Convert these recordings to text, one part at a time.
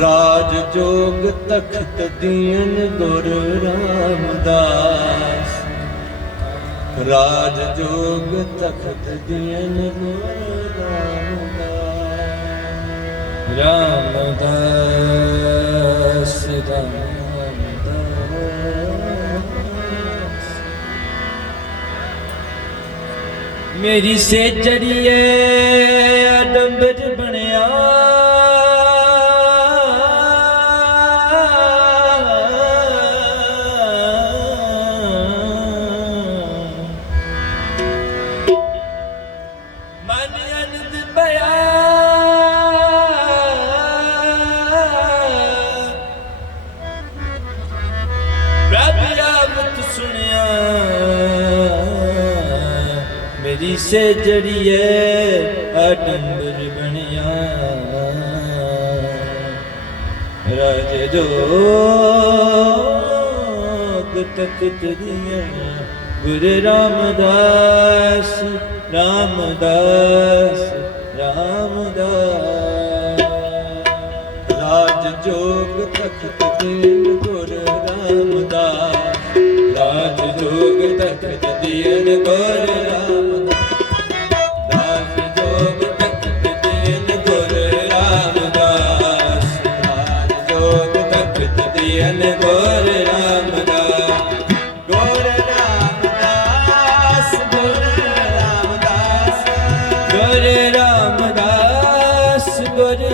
ਰਾਜ ਜੋਗ ਤਖਤ ਦੀਨ ਗੁਰ ਰਾਮਦਾਸ। ਰਾਜ ਜੋਗ ਤਖਤ ਦੀਨ ਗੁਰ ਰਾਮਦਾਸ। ਰਾਮਦਾਸ ਰਾਮਦਾਸ। ਮੇਰੀ ਸੇਜੜੀਏ ਅਡੰਬਰ ਮੇਰੀ ਸੇ ਜੜੀਏ ਅਡੰਬਰ ਬਣਿਆ। ਰਾਜ ਜੋਗ ਤਖਤ ਦੀਆਂ ਗੁਰੂ ਰਾਮਦਾਸ ਰਾਮਦਾਸ ਰਾਮਦਾਸ। ਰਾਜ ਜੋਗ ਤਖਤ ਦੀਨ ਗੁਰ ਰਾਮਦਾਸ। ਰਾਜ ਜੋਗ ਤਖਤ ਦੀਨ ਗੁਰ good.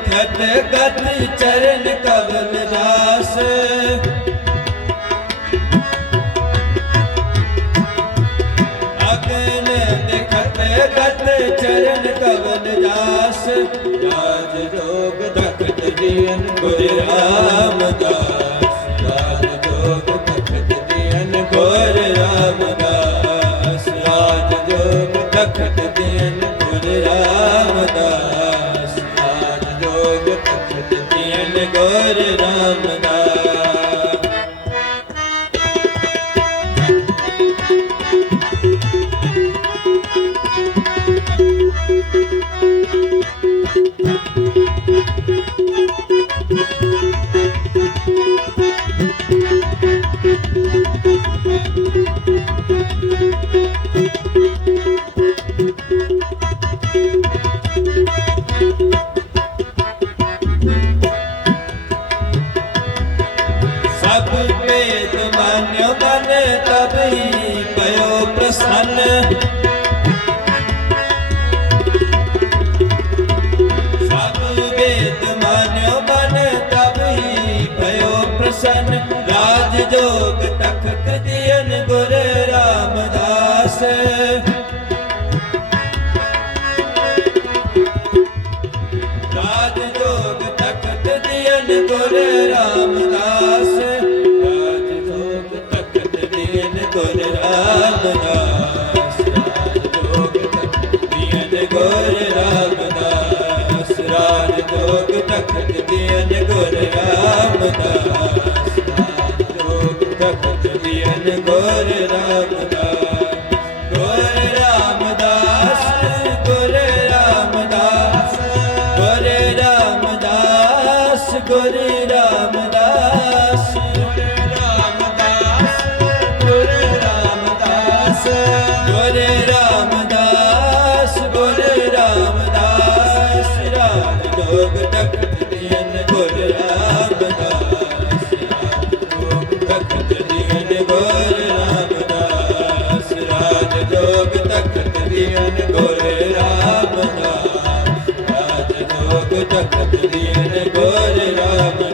ਦੇਖਤ ਗਤ ਚਰਨ ਕਵਲ ਦਾਸ। ਅਗਨ ਦੇਖਤ ਗਤ ਚਰਨ ਕਵਲ ਦਾਸ। ਰਾਜ ਜੋਗ ਤਖਤ ਦੀਨ ਗੁਰ ਰਾਮਦਾਸ ਭਜਨ ਗੁਰ ਰਾਮ ਦਾ। ਗੁਰ ਰਾਮਦਾਸ। ਰਾਜ ਜੋਗ ਤਖਤ ਦੀਨ ਗੁਰ ਰਾਮਦਾਸ। ਰਾਜ ਜੋਗ ਤਖਤ ਦੀਨ ਗੁਰ ਰਾਮਦਾਸ। ਰਾਜ ਜੋਗ ਤਖਤ ਦੀਨ ਗੁਰ ਰਾਮਦਾਸ। ਗੁਰ ਰਾਮਦਾਸ। ਗੁਰ ਰਾਮਦਾਸ। ਗੁਰ ਰਾਮਦਾਸ ਗੁਰ ਰਾਮਦਾਸ। ਗੁਰ ਰਾਮਦਾਸ ਰਾਮ ਜੋਗ ਤਖਤ ਦੀਨ ਗੁਰ ਜਗਤ ਦੀਨ ਗੋਰ ਰਾਮ